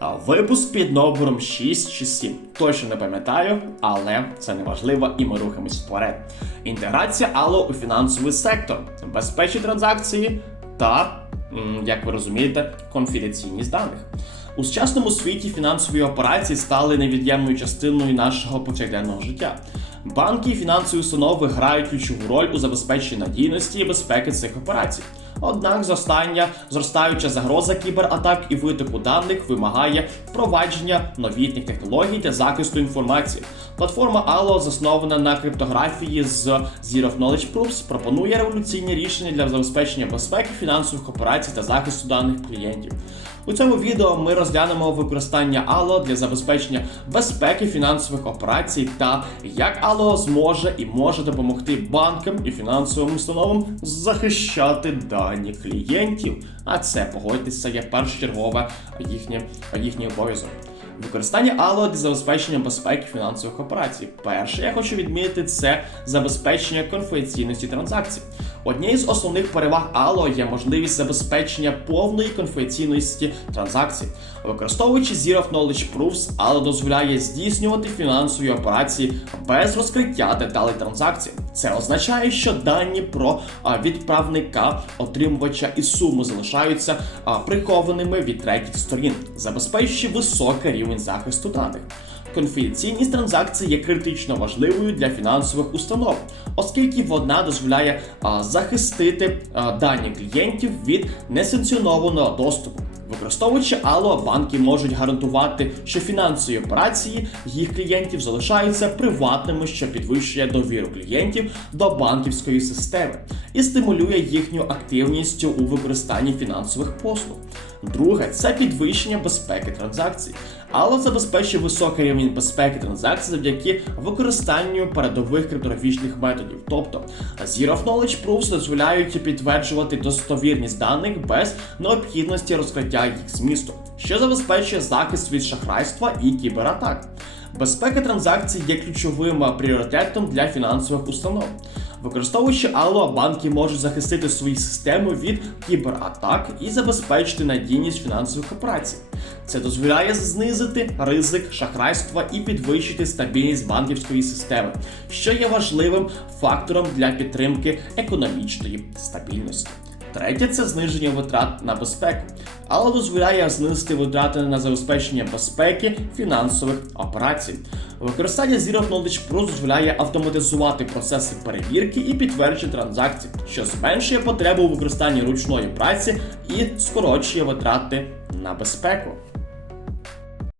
Випуск під номером 6 чи 7. Точно не пам'ятаю, але це не важливо, і ми рухаємось вперед. Інтеграція Allo у фінансовий сектор, безпечні транзакції та, як ви розумієте, конфіденційність даних. У сучасному світі фінансові операції стали невід'ємною частиною нашого повсякденного життя. Банки і фінансові установи грають ключову роль у забезпеченні надійності і безпеки цих операцій. Однак зростання, зростаюча загроза кібератак і витоку даних вимагає впровадження новітніх технологій для захисту інформації. Платформа Allo, заснована на криптографії з Zero Knowledge Proofs, пропонує революційні рішення для забезпечення безпеки фінансових операцій та захисту даних клієнтів. У цьому відео ми розглянемо використання Allo для забезпечення безпеки фінансових операцій та як Allo зможе і може допомогти банкам і фінансовим установам захищати дані клієнтів. А це погодьтеся є першочергове їхнє, їхній обов'язок. Використання Allo для забезпечення безпеки фінансових операцій. Перше, я хочу відмітити, це забезпечення конфіденційності транзакцій. Однією з основних переваг Allo є можливість забезпечення повної конфіденційності транзакцій. Використовуючи Zero Knowledge Proofs, Allo дозволяє здійснювати фінансові операції без розкриття деталей транзакцій. Це означає, що дані про відправника, отримувача і суму залишаються прихованими від третіх сторін, забезпечуючи високий рівень захисту даних. Конфіденційність транзакцій є критично важливою для фінансових установ, оскільки вона дозволяє захистити дані клієнтів від несанкціонованого доступу. Використовуючи Allo, банки можуть гарантувати, що фінансові операції їх клієнтів залишаються приватними, що підвищує довіру клієнтів до банківської системи і стимулює їхню активність у використанні фінансових послуг. Друге це підвищення безпеки транзакцій. Allo забезпечує високий рівень безпеки транзакцій завдяки використанню передових криптографічних методів. Тобто Zero Knowledge Proofs дозволяють підтверджувати достовірність даних без необхідності розкриття їх змісту, що забезпечує захист від шахрайства і кібератак. Безпека транзакцій є ключовим пріоритетом для фінансових установ. Використовуючи Allo, банки можуть захистити свої системи від кібератак і забезпечити надійність фінансових операцій. Це дозволяє знизити ризик шахрайства і підвищити стабільність банківської системи, що є важливим фактором для підтримки економічної стабільності. Третє це зниження витрат на безпеку, але дозволяє знизити витрати на забезпечення безпеки фінансових операцій. Використання Zero Knowledge Pro дозволяє автоматизувати процеси перевірки і підтвердження транзакцій, що зменшує потребу у використанні ручної праці і скорочує витрати на безпеку.